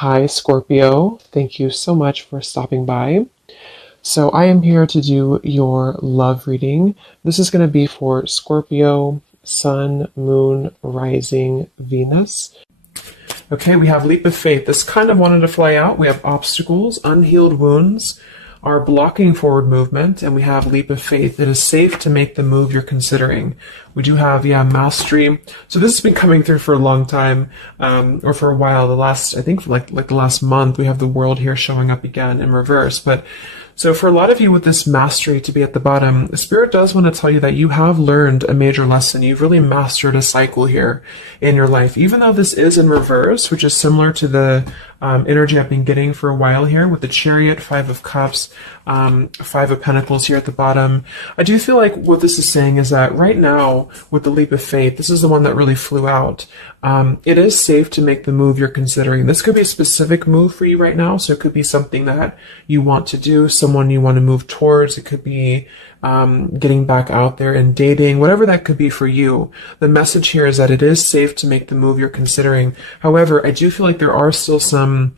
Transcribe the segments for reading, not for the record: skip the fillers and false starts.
Hi, Scorpio. Thank you so much for stopping by. So, I am here to do your love reading. This is going to be for Scorpio, Sun, Moon, Rising, Venus. Okay, we have Leap of Faith. This kind of wanted to fly out. We have obstacles, unhealed wounds are blocking forward movement, and we have Leap of Faith. It is safe to make the move you're considering. We do have, Mastery. So this has been coming through for a long time, or for a while. I think like the last month, we have the World here showing up again in reverse. But so for a lot of you with this Mastery to be at the bottom, Spirit does want to tell you that you have learned a major lesson. You've really mastered a cycle here in your life. Even though this is in reverse, which is similar to the energy I've been getting for a while here with the Chariot, Five of Cups, Five of Pentacles here at the bottom. I do feel like what this is saying is that right now with the Leap of Faith, this is the one that really flew out. It is safe to make the move you're considering. This could be a specific move for you right now. So it could be something that you want to do, someone you want to move towards. It could be getting back out there and dating, whatever that could be for you. The message here is that it is safe to make the move you're considering. However, I do feel like there are still some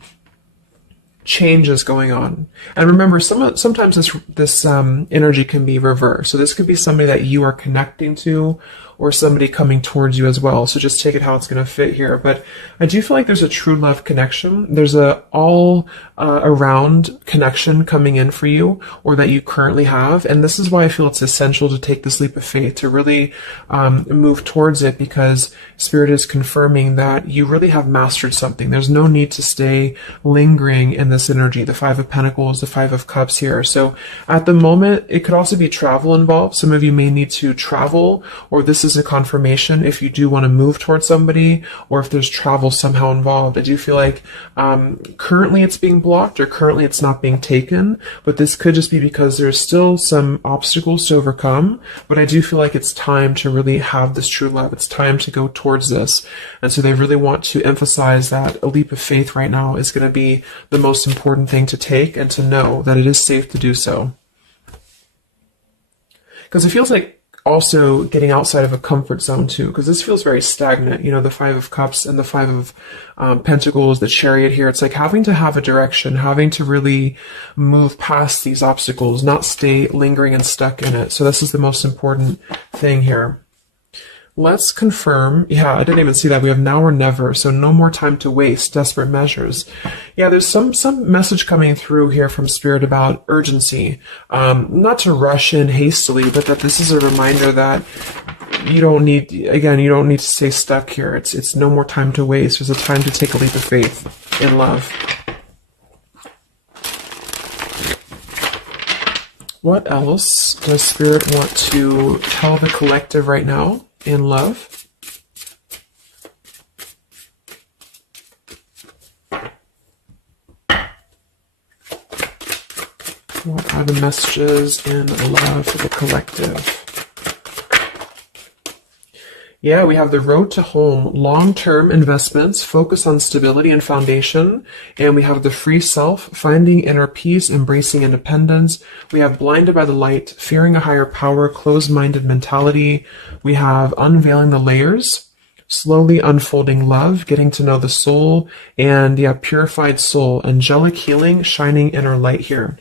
changes going on. And remember, sometimes this energy can be reversed. So this could be somebody that you are connecting to or somebody coming towards you as well. So just take it how it's going to fit here. But I do feel like there's a true love connection. There's a all around connection coming in for you, or that you currently have. And this is why I feel it's essential to take this leap of faith, to really move towards it, because Spirit is confirming that you really have mastered something. There's no need to stay lingering in this energy. The Five of Pentacles, the Five of Cups here. So at the moment, it could also be travel involved. Some of you may need to travel, or this is a confirmation if you do want to move towards somebody, or if there's travel somehow involved. I do feel like currently it's being blocked, or currently it's not being taken, but this could just be because there's still some obstacles to overcome. But I do feel like it's time to really have this true love. It's time to go towards this. And so they really want to emphasize that a leap of faith right now is going to be the most important thing to take, and to know that it is safe to do so. Because it feels like also getting outside of a comfort zone too, because this feels very stagnant. You know, the Five of Cups and the Five of Pentacles, the Chariot here. It's like having to have a direction, having to really move past these obstacles, not stay lingering and stuck in it. So this is the most important thing here. Let's confirm. Yeah, I didn't even see that. We have now or never. So no more time to waste. Desperate measures. Yeah, there's some message coming through here from Spirit about urgency. Not to rush in hastily, but that this is a reminder that you don't need to stay stuck here. It's no more time to waste. There's a time to take a leap of faith in love. What else does Spirit want to tell the collective right now in love? What are the messages in love for the collective? Yeah, we have the road to home, long-term investments, focus on stability and foundation. And we have the free self, finding inner peace, embracing independence. We have blinded by the light, fearing a higher power, closed-minded mentality. We have unveiling the layers, slowly unfolding love, getting to know the soul, and purified soul, angelic healing, shining inner light here.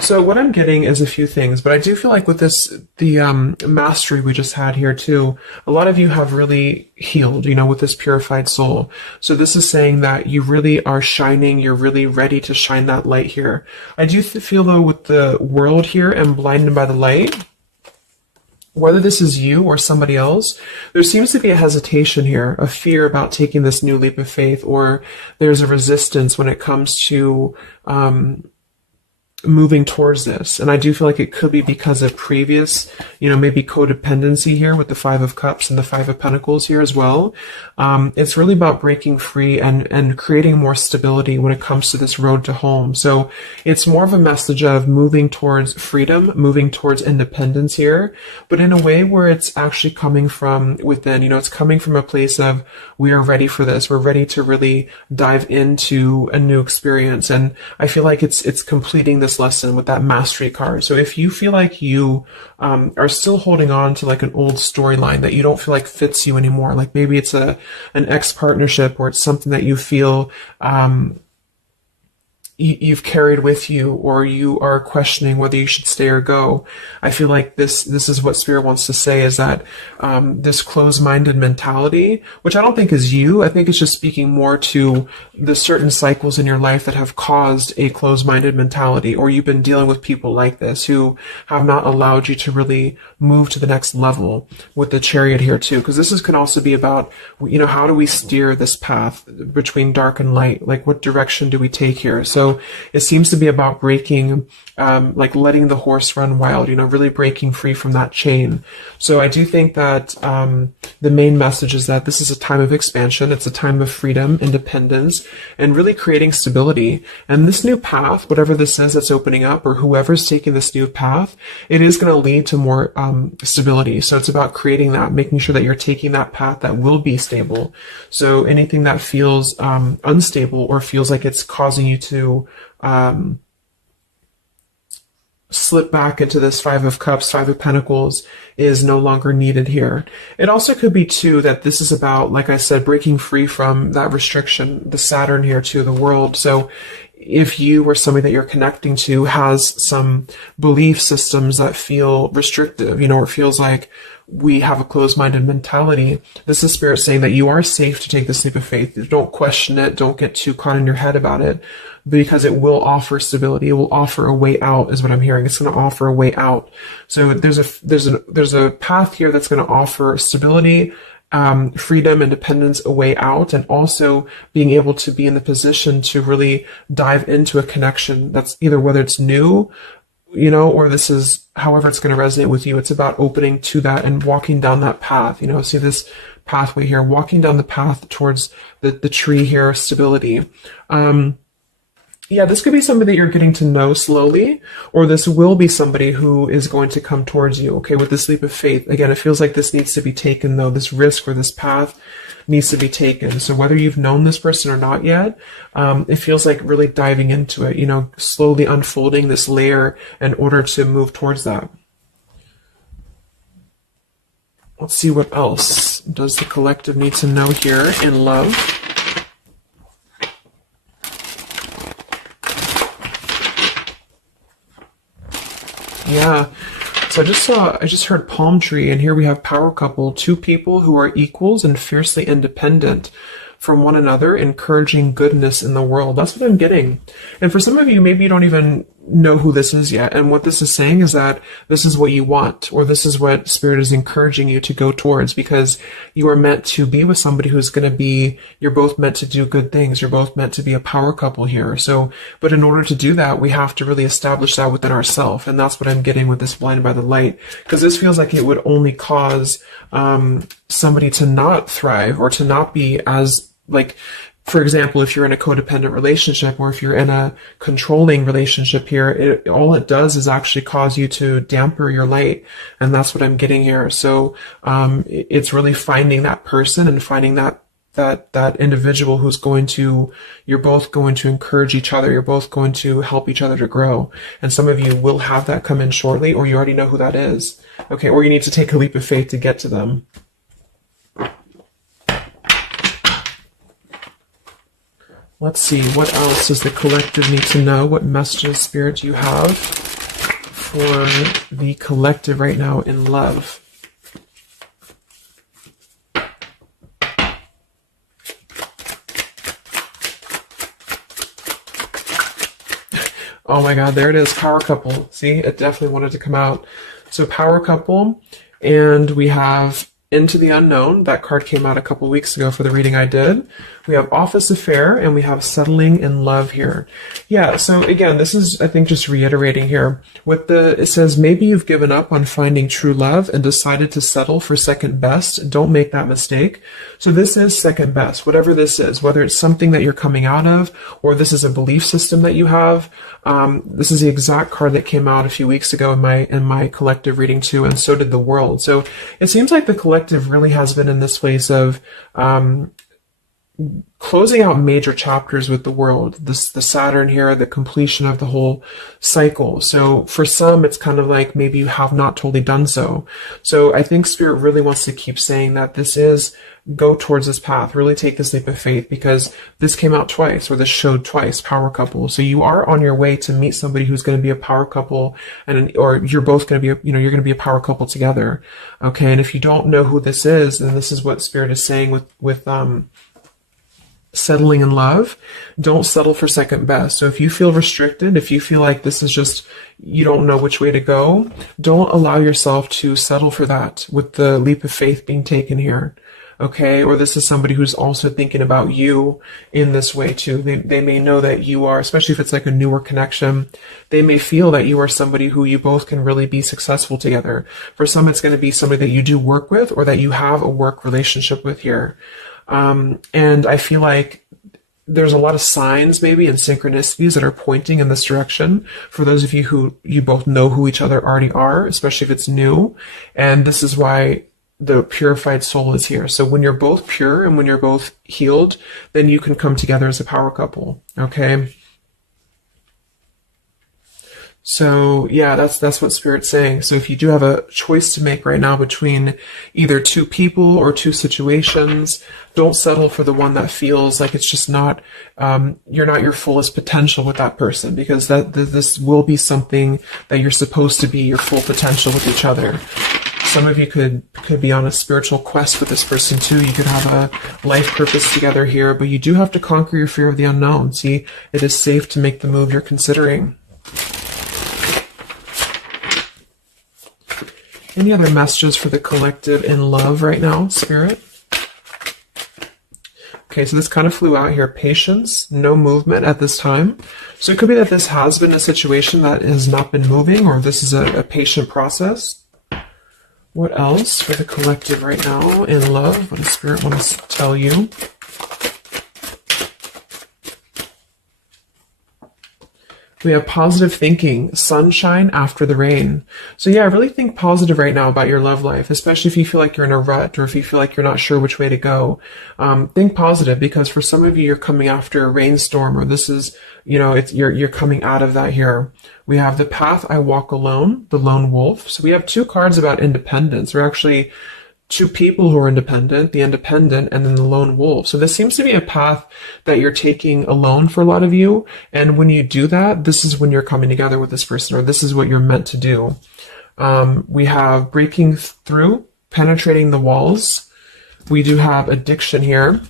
So what I'm getting is a few things, but I do feel like with this, the mastery we just had here too, a lot of you have really healed, with this purified soul. So this is saying that you really are shining, you're really ready to shine that light here. I do feel though with the world here and blinded by the light, whether this is you or somebody else, there seems to be a hesitation here, a fear about taking this new leap of faith, or there's a resistance when it comes to moving towards this. And I do feel like it could be because of previous, maybe codependency here with the Five of Cups and the Five of Pentacles here as well. It's really about breaking free and creating more stability when it comes to this road to home. So it's more of a message of moving towards freedom, moving towards independence here, but in a way where it's actually coming from within. It's coming from a place of, we are ready for this. We're ready to really dive into a new experience. And I feel like it's completing this lesson with that mastery card. So if you feel like you are still holding on to like an old storyline that you don't feel like fits you anymore, like maybe it's an ex partnership, or it's something that you feel you've carried with you, or you are questioning whether you should stay or go. I feel like this is what Spirit wants to say, is that this closed-minded mentality, which I don't think is you, I think it's just speaking more to the certain cycles in your life that have caused a closed-minded mentality, or you've been dealing with people like this who have not allowed you to really move to the next level, with the Chariot here too, because this can also be about, how do we steer this path between dark and light? Like, what direction do we take here? So it seems to be about breaking, like letting the horse run wild, really breaking free from that chain. So I do think that the main message is that this is a time of expansion. It's a time of freedom, independence, and really creating stability. And this new path, whatever this is that's opening up, or whoever's taking this new path, it is going to lead to more stability. So it's about creating that, making sure that you're taking that path that will be stable. So anything that feels unstable, or feels like it's causing you to slip back into this Five of Cups, Five of Pentacles, is no longer needed here. It also could be too that this is about, like I said, breaking free from that restriction, the Saturn here too, the world. So if you or somebody that you're connecting to has some belief systems that feel restrictive, or it feels like we have a closed-minded mentality, this is Spirit saying that you are safe to take this leap of faith. Don't question it. Don't get too caught in your head about it, because it will offer stability. It will offer a way out, is what I'm hearing. It's going to offer a way out. So there's a path here that's going to offer stability, freedom, independence, a way out, and also being able to be in the position to really dive into a connection that's either, whether it's new, or this is however it's going to resonate with you. It's about opening to that and walking down that path. See this pathway here, walking down the path towards the tree here, stability. Yeah, this could be somebody that you're getting to know slowly, or this will be somebody who is going to come towards you, okay, with this leap of faith. Again, it feels like this needs to be taken, though. This risk or this path needs to be taken. So whether you've known this person or not yet, it feels like really diving into it, slowly unfolding this layer in order to move towards that. Let's see what else does the collective need to know here in love. Yeah, so I just heard palm tree, and here we have power couple, two people who are equals and fiercely independent from one another, encouraging goodness in the world. That's what I'm getting. And for some of you, maybe you don't even know who this is yet. And what this is saying is that this is what you want, or this is what Spirit is encouraging you to go towards, because you are meant to be with somebody who's going to be, you're both meant to do good things. You're both meant to be a power couple here. So, but in order to do that, we have to really establish that within ourselves. And that's what I'm getting with this blinded by the light, because this feels like it would only cause somebody to not thrive, or to not be as, like, for example, if you're in a codependent relationship, or if you're in a controlling relationship here, all it does is actually cause you to damper your light. And that's what I'm getting here. So it's really finding that person and finding that individual who's you're both going to encourage each other. You're both going to help each other to grow. And some of you will have that come in shortly, or you already know who that is. Okay, or you need to take a leap of faith to get to them. Let's see, what else does the collective need to know? What messages, Spirit, do you have for the collective right now in love? Oh my God, there it is, power couple. See, it definitely wanted to come out. So power couple, and we have Into the Unknown. That card came out a couple weeks ago for the reading I did. We have Office Affair, and we have Settling in Love here. Yeah, so again, this is, I think, just reiterating here. It says, maybe you've given up on finding true love and decided to settle for second best. Don't make that mistake. So this is second best, whatever this is, whether it's something that you're coming out of, or this is a belief system that you have. This is the exact card that came out a few weeks ago in my collective reading too, and so did the world. So it seems like the collective really has been in this place of closing out major chapters with the world, the Saturn here, the completion of the whole cycle. So for some, it's kind of like maybe you have not totally done so. So I think Spirit really wants to keep saying that this is, go towards this path, really take this leap of faith, because this came out twice, or this showed twice, power couple. So you are on your way to meet somebody who's going to be a power couple, or you're both going to be, you're going to be a power couple together. Okay. And if you don't know who this is, then this is what Spirit is saying with settling in love. Don't settle for second best. So if you feel restricted, if you feel like this is just, you don't know which way to go, don't allow yourself to settle for that with the leap of faith being taken here. Okay. Or this is somebody who's also thinking about you in this way too. They may know that you are, especially if it's like a newer connection, they may feel that you are somebody who you both can really be successful together. For some, it's going to be somebody that you do work with, or that you have a work relationship with here. And I feel like there's a lot of signs maybe and synchronicities that are pointing in this direction for those of you who you both know who each other already are, especially if it's new. And this is why the purified soul is here. So when you're both pure and when you're both healed, then you can come together as a power couple. Okay. So yeah, that's what Spirit's saying. So if you do have a choice to make right now between either two people or two situations, don't settle for the one that feels like it's just not, you're not your fullest potential with that person, because this will be something that you're supposed to be your full potential with each other. Some of you could be on a spiritual quest with this person too. You could have a life purpose together here, but you do have to conquer your fear of the unknown. See, it is safe to make the move you're considering. Any other messages for the collective in love right now, Spirit? Okay, so this kind of flew out here. Patience, no movement at this time. So it could be that this has been a situation that has not been moving, or this is a patient process. What else for the collective right now in love? What does Spirit want to tell you? We have positive thinking, sunshine after the rain. So yeah, really think positive right now about your love life, especially if you feel like you're in a rut, or if you feel like you're not sure which way to go. Think positive, because for some of you, you're coming after a rainstorm, or this is, you're coming out of that here. We have the path I walk alone, the lone wolf. So we have two cards about independence. We're actually two people who are independent, the independent, and then the lone wolf. So this seems to be a path that you're taking alone for a lot of you. And when you do that, this is when you're coming together with this person, or this is what you're meant to do. We have breaking through, penetrating the walls. We do have addiction here.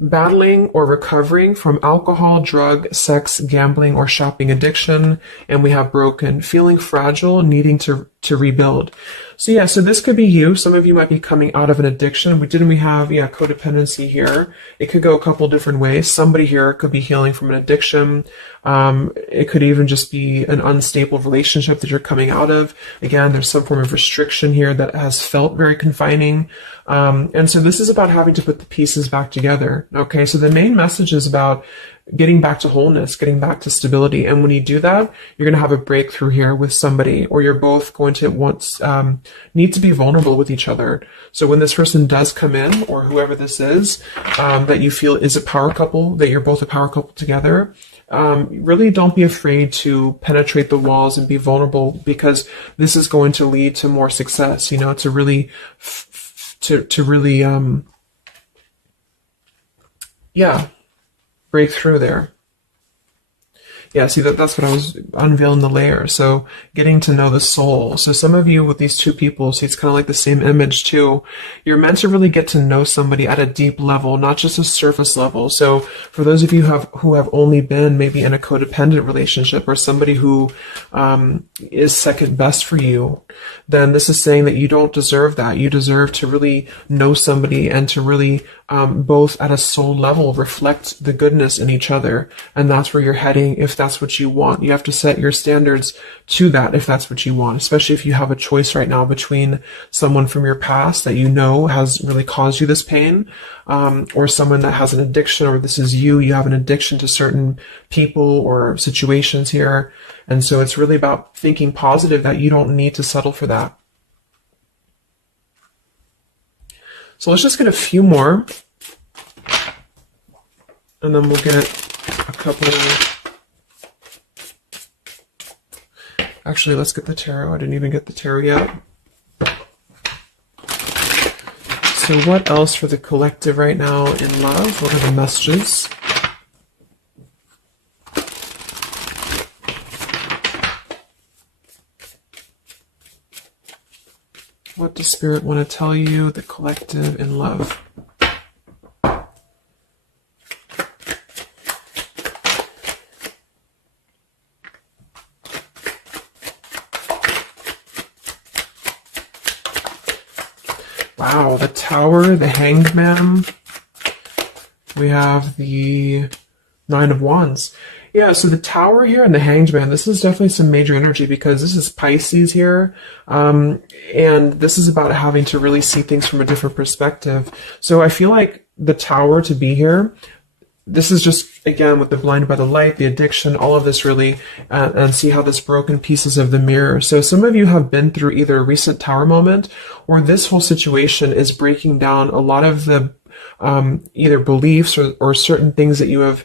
Battling or recovering from alcohol, drug, sex, gambling, or shopping addiction. And we have broken, feeling fragile, needing to rebuild. So yeah, so this could be you. Some of you might be coming out of an addiction. We have codependency here. It could go a couple different ways. Somebody here could be healing from an addiction. It could even just be an unstable relationship that you're coming out of. Again, there's some form of restriction here that has felt very confining. And so this is about having to put the pieces back together. Okay, so the main message is about getting back to wholeness, getting back to stability. And when you do that, you're going to have a breakthrough here with somebody, or you're both going to need to be vulnerable with each other. So when this person does come in, or whoever this is, that you feel is a power couple, that you're both a power couple together, really don't be afraid to penetrate the walls and be vulnerable, because this is going to lead to more success, to really, break through there. Yeah, see, that's what I was unveiling the layer. So getting to know the soul. So some of you with these two people, see, it's kind of like the same image too. You're meant to really get to know somebody at a deep level, not just a surface level. So for those of you who have only been maybe in a codependent relationship, or somebody who is second best for you, then this is saying that you don't deserve that. You deserve to really know somebody, and to really both at a soul level reflect the goodness in each other. And that's where you're heading if that's what you want. You have to set your standards to that if that's what you want, especially if you have a choice right now between someone from your past that has really caused you this pain, or someone that has an addiction, or this is you have an addiction to certain people or situations here. And so it's really about thinking positive, that you don't need to settle for that. So let's just get a few more And then we'll get a couple. Actually, let's get the tarot. I didn't even get the tarot yet. So what else for the collective right now in love? What are the messages? What does Spirit want to tell you, the collective in love? Wow, the Tower, the Hanged Man. We have the Nine of Wands. Yeah, so the Tower here and the Hanged Man, this is definitely some major energy because this is Pisces here. And this is about having to really see things from a different perspective. So I feel like the Tower to be here, this is just, again, with the blinded by the light, the addiction, all of this really, and see how this broken pieces of the mirror. So some of you have been through either a recent Tower moment or this whole situation is breaking down a lot of the either beliefs or certain things that you have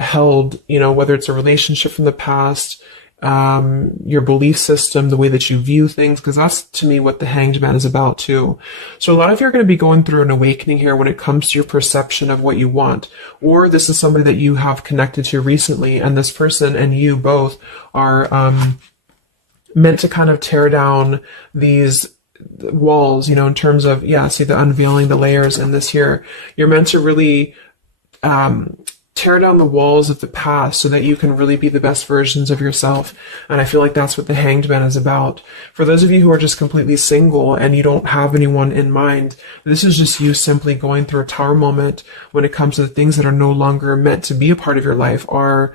held, you know, whether it's a relationship from the past, your belief system, the way that you view things, because that's to me what the Hanged Man is about too. So a lot of you are going to be going through an awakening here when it comes to your perception of what you want, or this is somebody that you have connected to recently, and this person and you both are meant to kind of tear down these walls, you know, in terms of, yeah, see the unveiling the layers in this here. You're meant to really tear down the walls of the past so that you can really be the best versions of yourself. And I feel like that's what the Hanged Man is about. For those of you who are just completely single and you don't have anyone in mind, this is just you simply going through a Tower moment when it comes to the things that are no longer meant to be a part of your life are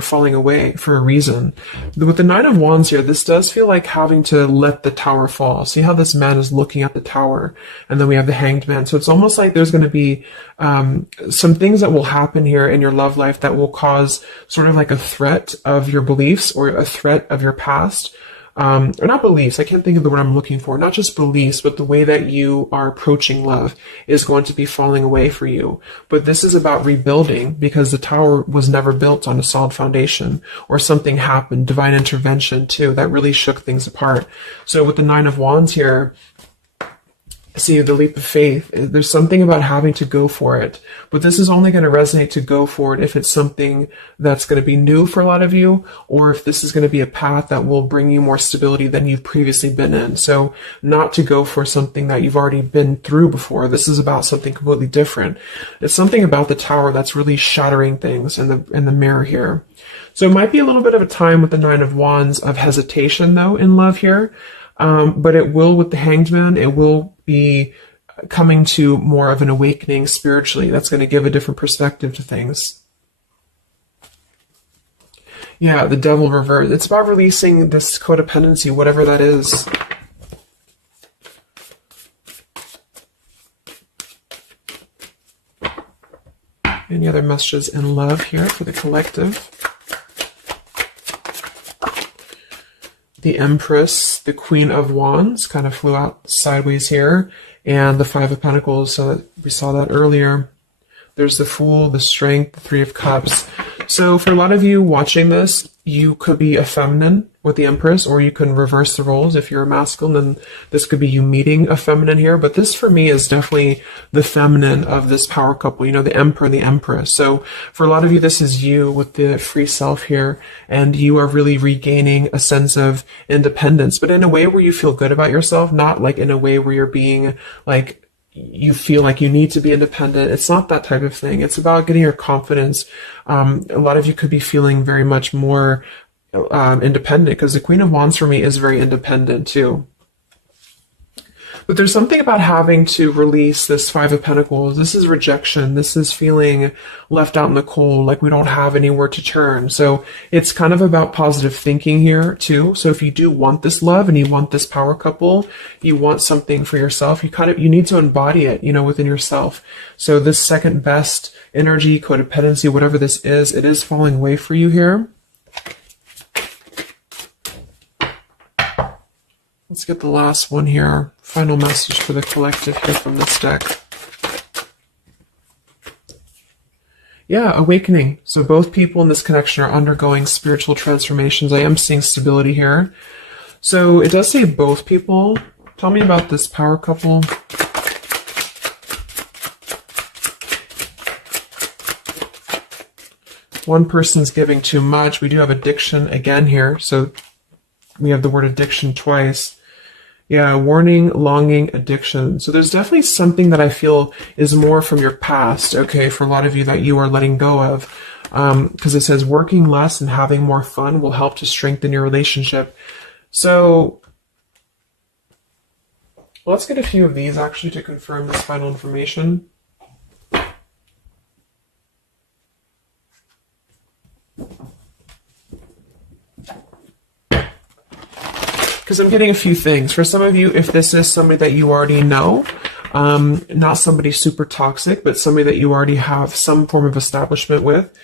falling away for a reason. With the Nine of Wands here, this does feel like having to let the Tower fall. See how this man is looking at the Tower, and then we have the Hanged Man. So it's almost like there's going to be some things that will happen here in your love life that will cause sort of like a threat of your beliefs or a threat of your past. Or not beliefs, I can't think of the word I'm looking for, not just beliefs, but the way that you are approaching love is going to be falling away for you. But this is about rebuilding because the Tower was never built on a solid foundation, or something happened, divine intervention too, that really shook things apart. So with the Nine of Wands here, see the leap of faith, there's something about having to go for it, but this is only going to resonate to go for it if it's something that's going to be new for a lot of you, or if this is going to be a path that will bring you more stability than you've previously been in. So not to go for something that you've already been through before. This is about something completely different. It's something about the Tower that's really shattering things in the mirror here. So it might be a little bit of a time with the Nine of Wands of hesitation though in love here. But it will, with the Hanged Man, it will be coming to more of an awakening spiritually. That's going to give a different perspective to things. Yeah, the Devil reversed. It's about releasing this codependency, whatever that is. Any other messages in love here for the collective? The Empress, the Queen of Wands, kind of flew out sideways here, and the Five of Pentacles, so that we saw that earlier. There's the Fool, the Strength, the Three of Cups. So for a lot of you watching this, you could be a feminine with the Empress, or you can reverse the roles. If you're a masculine, then this could be you meeting a feminine here. But this for me is definitely the feminine of this power couple, you know, the Emperor and the Empress. So for a lot of you, this is you with the free self here, and you are really regaining a sense of independence, but in a way where you feel good about yourself, not like in a way where you're being like, you feel like you need to be independent. It's not that type of thing. It's about getting your confidence. A lot of you could be feeling very much more independent, because the Queen of Wands for me is very independent too. But there's something about having to release this Five of Pentacles. This is rejection. This is feeling left out in the cold, like we don't have anywhere to turn. So it's kind of about positive thinking here too. So if you do want this love and you want this power couple, you want something for yourself, you need to embody it, you know, within yourself. So this second best energy, codependency, whatever this is, it is falling away for you here. Let's get the last one here. Final message for the collective here from this deck. Yeah, awakening. So both people in this connection are undergoing spiritual transformations. I am seeing stability here. So it does say both people. Tell me about this power couple. One person's giving too much. We do have addiction again here. So we have the word addiction twice. Yeah, warning, longing, addiction. So there's definitely something that I feel is more from your past, okay, for a lot of you that you are letting go of. Because it says working less and having more fun will help to strengthen your relationship. So let's get a few of these actually to confirm this final information. Because I'm getting a few things. For some of you, if this is somebody that you already know, not somebody super toxic, but somebody that you already have some form of establishment with,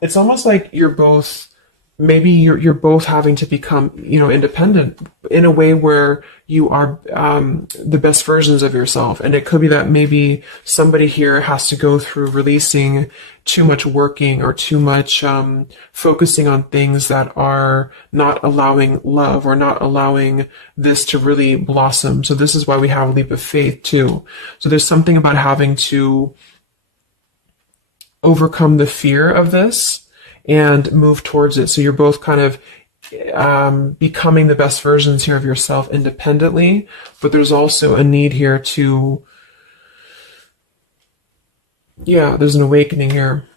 it's almost like you're both, maybe you're both having to become, independent in a way where you are the best versions of yourself. And it could be that maybe somebody here has to go through releasing too much working or too much focusing on things that are not allowing love or not allowing this to really blossom. So this is why we have a leap of faith too. So there's something about having to overcome the fear of this and move towards it. So you're both kind of becoming the best versions here of yourself independently, but there's also a need here to, there's an awakening here.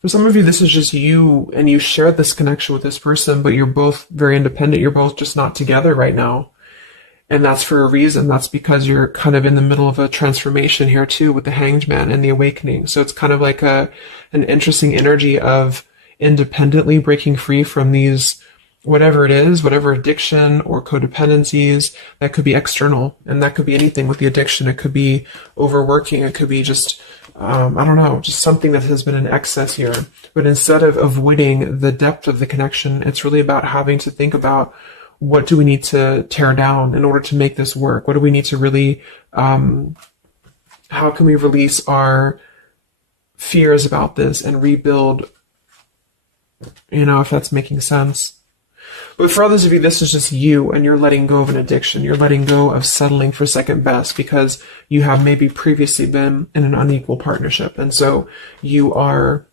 For some of you, this is just you, and you shared this connection with this person, but you're both very independent. You're both just not together right now. And that's for a reason. That's because you're kind of in the middle of a transformation here too with the Hanged Man and the awakening. So it's kind of like an interesting energy of independently breaking free from these, whatever it is, whatever addiction or codependencies that could be external. And that could be anything with the addiction. It could be overworking. It could be just, I don't know, just something that has been in excess here. But instead of avoiding the depth of the connection, it's really about having to think about, what do we need to tear down in order to make this work? What do we need to really, how can we release our fears about this and rebuild, if that's making sense. But for others of you, this is just you, and you're letting go of an addiction. You're letting go of settling for second best because you have maybe previously been in an unequal partnership. And so you are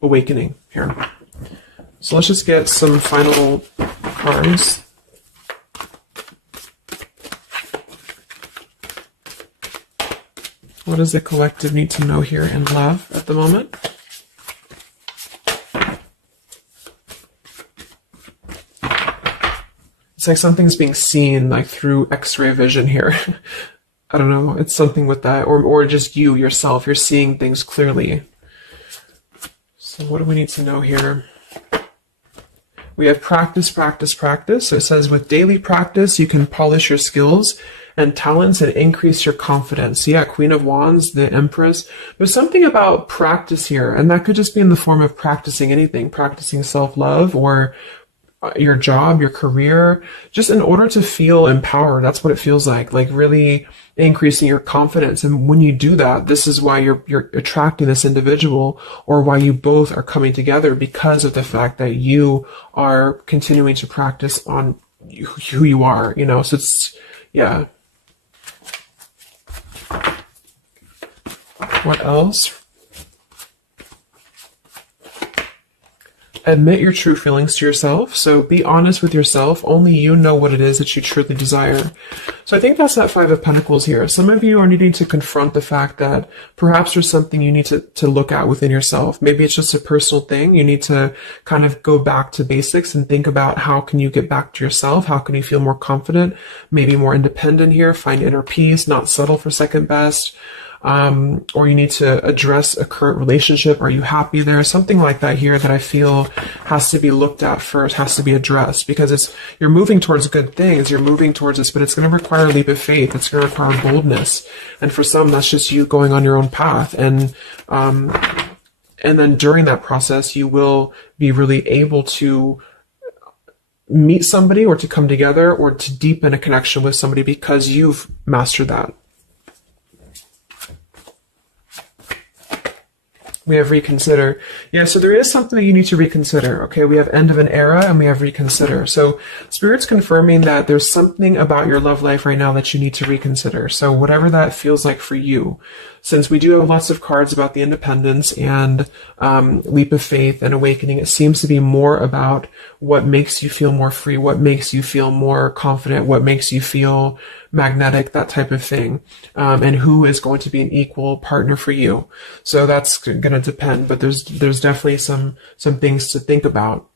awakening here. So let's just get some final cards. What does the collective need to know here in love at the moment? It's like something's being seen like through X-ray vision here. I don't know. It's something with that. Or just you, yourself. You're seeing things clearly. So what do we need to know here? We have practice, practice, practice. So it says with daily practice, you can polish your skills and talents and increase your confidence. Yeah, Queen of Wands, the Empress. There's something about practice here, and that could just be in the form of practicing anything, practicing self-love or your job, your career, just in order to feel empowered. That's what it feels like really increasing your confidence. And when you do that, this is why you're attracting this individual, or why you both are coming together, because of the fact that you are continuing to practice on who you are, so it's, yeah. What else? Admit your true feelings to yourself. So be honest with yourself. Only you know what it is that you truly desire. So I think that's that Five of Pentacles here. Some of you are needing to confront the fact that perhaps there's something you need to look at within yourself. Maybe it's just a personal thing. You need to kind of go back to basics and think about how can you get back to yourself? How can you feel more confident, maybe more independent here, find inner peace, not settle for second best. Or you need to address a current relationship. Are you happy there? Something like that here that I feel has to be looked at first, has to be addressed, because you're moving towards good things. You're moving towards this, but it's going to require a leap of faith. It's going to require boldness. And for some, that's just you going on your own path. And then during that process, you will be really able to meet somebody or to come together or to deepen a connection with somebody because you've mastered that. We have reconsider. Yeah, so there is something that you need to reconsider. Okay, we have end of an era and we have reconsider. So Spirit's confirming that there's something about your love life right now that you need to reconsider. So whatever that feels like for you. Since we do have lots of cards about the independence and leap of faith and awakening, it seems to be more about what makes you feel more free, what makes you feel more confident, what makes you feel magnetic, that type of thing, and who is going to be an equal partner for you. So that's going to depend, but there's definitely some things to think about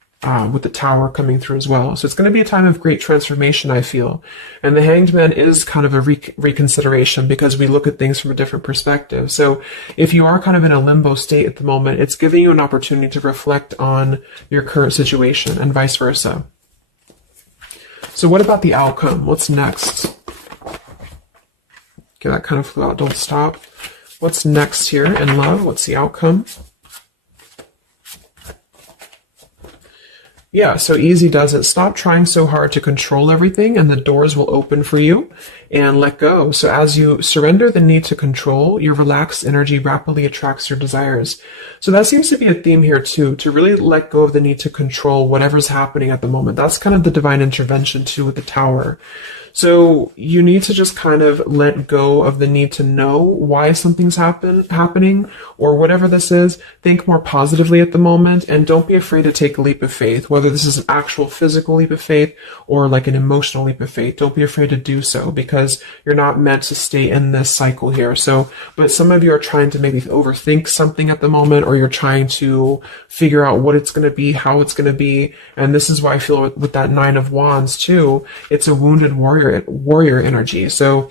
with the Tower coming through as well. So it's going to be a time of great transformation, I feel. And the Hanged Man is kind of a reconsideration because we look at things from a different perspective. So if you are kind of in a limbo state at the moment, it's giving you an opportunity to reflect on your current situation and vice versa. So what about the outcome? What's next? Okay, that kind of flew out. Don't stop. What's next here in love? What's the outcome? Yeah, so easy does it. Stop trying so hard to control everything and the doors will open for you, and let go. So as you surrender the need to control, your relaxed energy rapidly attracts your desires. So that seems to be a theme here too, to really let go of the need to control whatever's happening at the moment. That's kind of the divine intervention too with the Tower. So you need to just kind of let go of the need to know why something's happening or whatever this is. Think more positively at the moment and don't be afraid to take a leap of faith, whether this is an actual physical leap of faith or like an emotional leap of faith. Don't be afraid to do so because you're not meant to stay in this cycle here. So, but some of you are trying to maybe overthink something at the moment, or you're trying to figure out what it's going to be, how it's going to be. And this is why I feel with that Nine of Wands too, it's a wounded warrior energy. So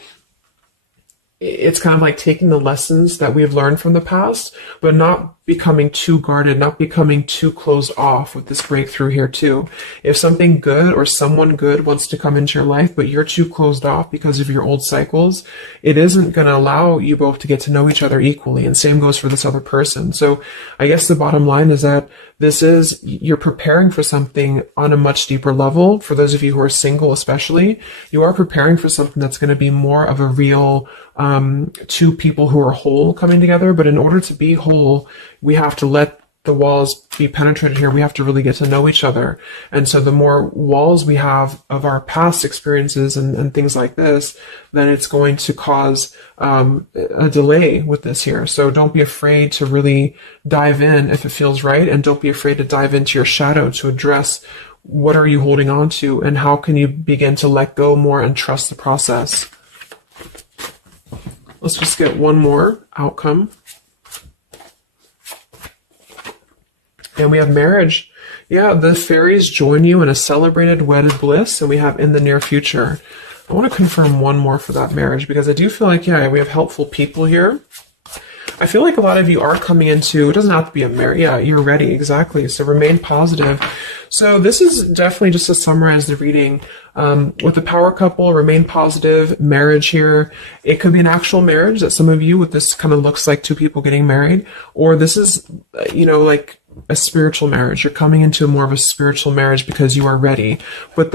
it's kind of like taking the lessons that we've learned from the past, but not becoming too guarded, not becoming too closed off with this breakthrough here too. If something good or someone good wants to come into your life, but you're too closed off because of your old cycles, it isn't going to allow you both to get to know each other equally. And same goes for this other person. So I guess the bottom line is that you're preparing for something on a much deeper level. For those of you who are single, especially, you are preparing for something that's going to be more of a real two people who are whole coming together. But in order to be whole, we have to let the walls be penetrated here. We have to really get to know each other. And so the more walls we have of our past experiences and things like this, then it's going to cause a delay with this here. So don't be afraid to really dive in if it feels right. And don't be afraid to dive into your shadow to address what are you holding on to and how can you begin to let go more and trust the process. Let's just get one more outcome. And we have marriage. Yeah, the fairies join you in a celebrated wedded bliss, and we have in the near future. I want to confirm one more for that marriage because I do feel like, yeah, we have helpful people here. I feel like a lot of you are coming into, it doesn't have to be a marriage. Yeah, you're ready. Exactly. So remain positive. So this is definitely just to summarize the reading. With the power couple, remain positive, marriage here. It could be an actual marriage that some of you with this kind of looks like two people getting married, or this is, like a spiritual marriage. You're coming into more of a spiritual marriage because you are ready. But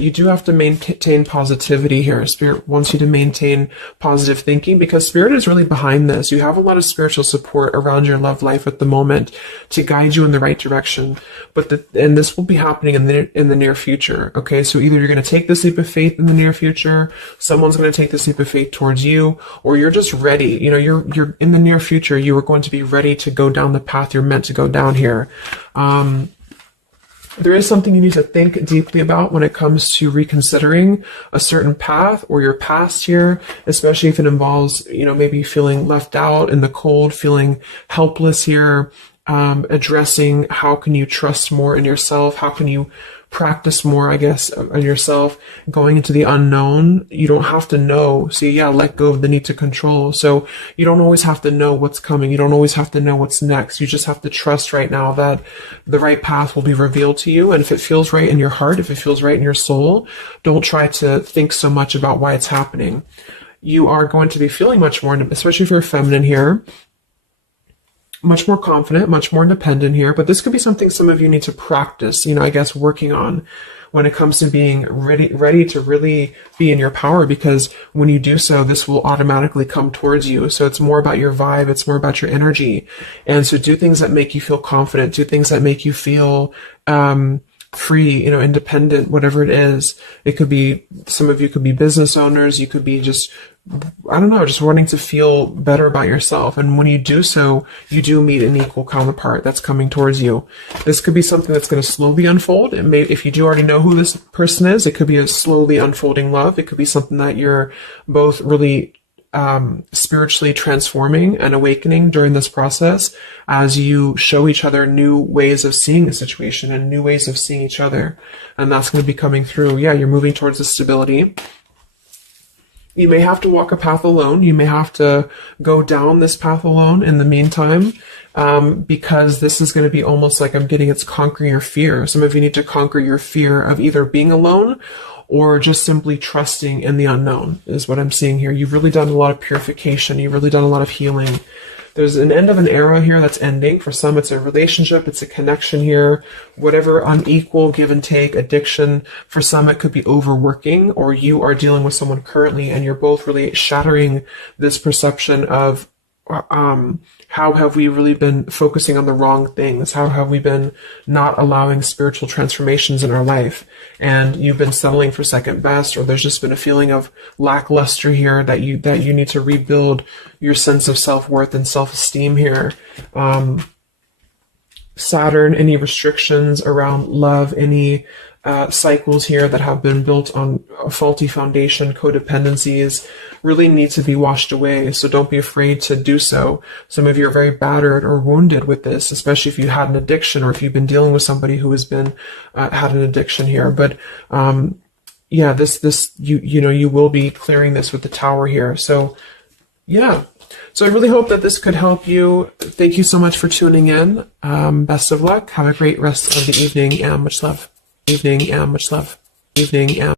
you do have to maintain positivity here. Spirit wants you to maintain positive thinking because Spirit is really behind this. You have a lot of spiritual support around your love life at the moment to guide you in the right direction. And this will be happening in the near future. Okay, so either you're going to take this leap of faith in the near future, someone's going to take this leap of faith towards you, or you're just ready. You're in the near future. You are going to be ready to go down the path you're meant to go down here. There is something you need to think deeply about when it comes to reconsidering a certain path or your past here, especially if it involves, maybe feeling left out in the cold, feeling helpless here, addressing how can you trust more in yourself, how can you practice more, I guess, on yourself, going into the unknown. You don't have to know. See, yeah, let go of the need to control. So you don't always have to know what's coming. You don't always have to know what's next. You just have to trust right now that the right path will be revealed to you. And if it feels right in your heart, if it feels right in your soul, don't try to think so much about why it's happening. You are going to be feeling much more, especially if you're feminine here, much more confident, much more independent here, but this could be something some of you need to practice, I guess, working on. when it comes to being ready to really be in your power, because when you do so, this will automatically come towards you. So it's more about your vibe. It's more about your energy. And so do things that make you feel confident. Do things that make you feel, free, independent, whatever it is. It could be, some of you could be business owners. You could be just, I don't know, just wanting to feel better about yourself. And when you do so, you do meet an equal counterpart that's coming towards you. This could be something that's going to slowly unfold. It may, if you do already know who this person is, it could be a slowly unfolding love. It could be something that you're both really spiritually transforming and awakening during this process as you show each other new ways of seeing a situation and new ways of seeing each other. And that's going to be coming through. Yeah, you're moving towards the stability. You may have to walk a path alone. You may have to go down this path alone in the meantime, because this is going to be almost like, I'm getting, it's conquering your fear. Some of you need to conquer your fear of either being alone or just simply trusting in the unknown, is what I'm seeing here. You've really done a lot of purification. You've really done a lot of healing. There's an end of an era here that's ending. For some, it's a relationship. It's a connection here. Whatever unequal give and take, addiction. For some, it could be overworking, or you are dealing with someone currently and you're both really shattering this perception of, how have we really been focusing on the wrong things? How have we been not allowing spiritual transformations in our life? And you've been settling for second best, or there's just been a feeling of lackluster here that you need to rebuild your sense of self-worth and self-esteem here. Saturn, any restrictions around love, any cycles here that have been built on a faulty foundation, codependencies, really need to be washed away. So don't be afraid to do so. Some of you are very battered or wounded with this, especially if you had an addiction, or if you've been dealing with somebody who has been had an addiction here. But yeah, you will be clearing this with the Tower here. So yeah. So I really hope that this could help you. Thank you so much for tuning in. Best of luck. Have a great rest of the evening, and much love. Evening, and much love. Evening, and